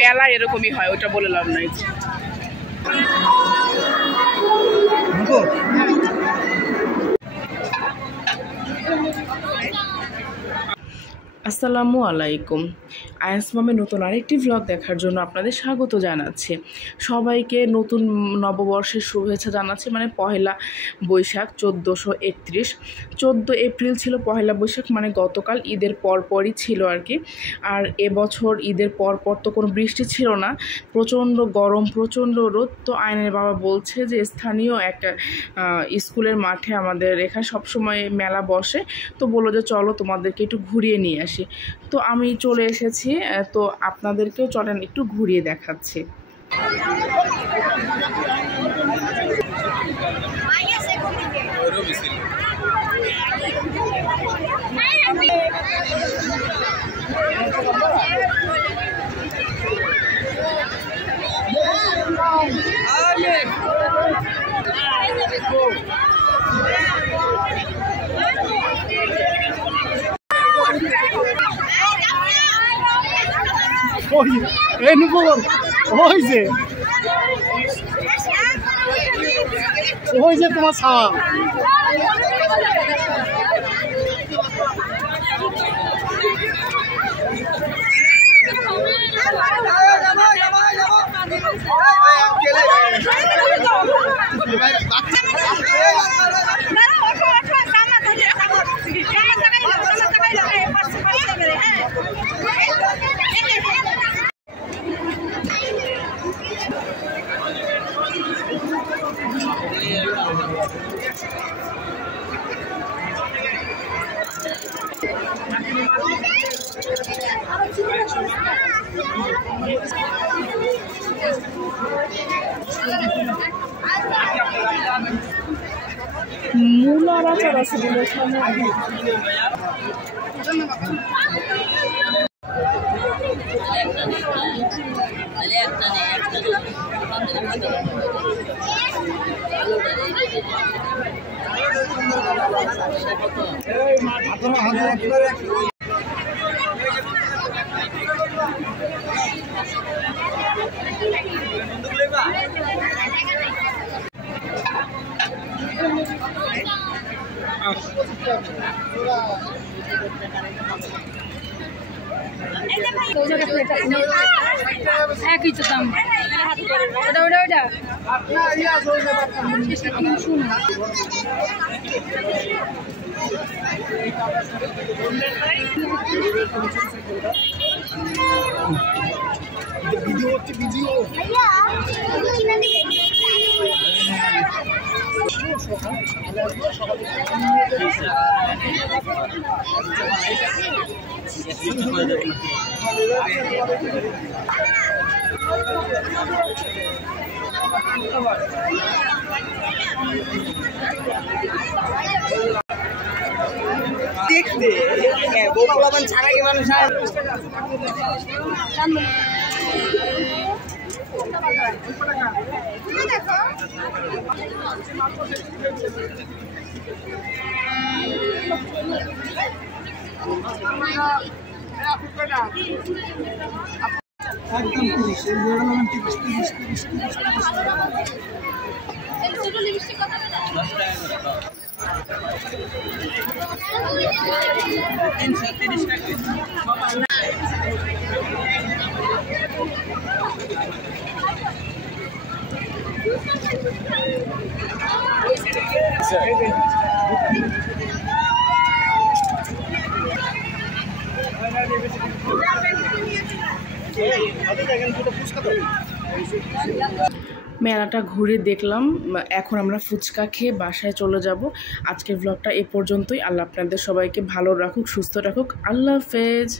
মেলা এরকমই হয়, ওটা বলে লাভ নাই। আসসালামু আলাইকুম। আয়াস মামের নতুন আরেকটি ভ্লগ দেখার জন্য আপনাদের স্বাগত জানাচ্ছি। সবাইকে নতুন নববর্ষের শুভেচ্ছা জানাচ্ছি। মানে পহেলা বৈশাখ 1431, 14 এপ্রিল ছিল পহেলা বৈশাখ, মানে গতকাল ঈদের পরপরই ছিল আর কি। আর এবছর ঈদের পরপর তো কোনো বৃষ্টি ছিল না, প্রচণ্ড গরম, প্রচণ্ড রোদ। তো আয়নের বাবা বলছে যে স্থানীয় একটা স্কুলের মাঠে আমাদের এখানে সবসময় মেলা বসে, তো বললো যে চলো তোমাদেরকে একটু ঘুরিয়ে নিয়ে আসি। তো আমি চলে এসেছি, তো আপনাদেরকেও চলেন একটু ঘুরিয়ে দেখাচ্ছি। তোমার ছাওয়া মূলার আচার আছে বলে একই তো দাম। ওটা ওটা ওটা ভিডিও দেখতে বৌলাবান ছাড়া কি মানুষ মেলাটা ঘুরে দেখলাম। এখন আমরা ফুচকা খেয়ে বাসায় চলে যাব। আজকের ব্লগটা এ পর্যন্তই। আল্লাহ আপনাদের সবাইকে ভালো রাখুক, সুস্থ রাখুক। আল্লাহ হাফেজ।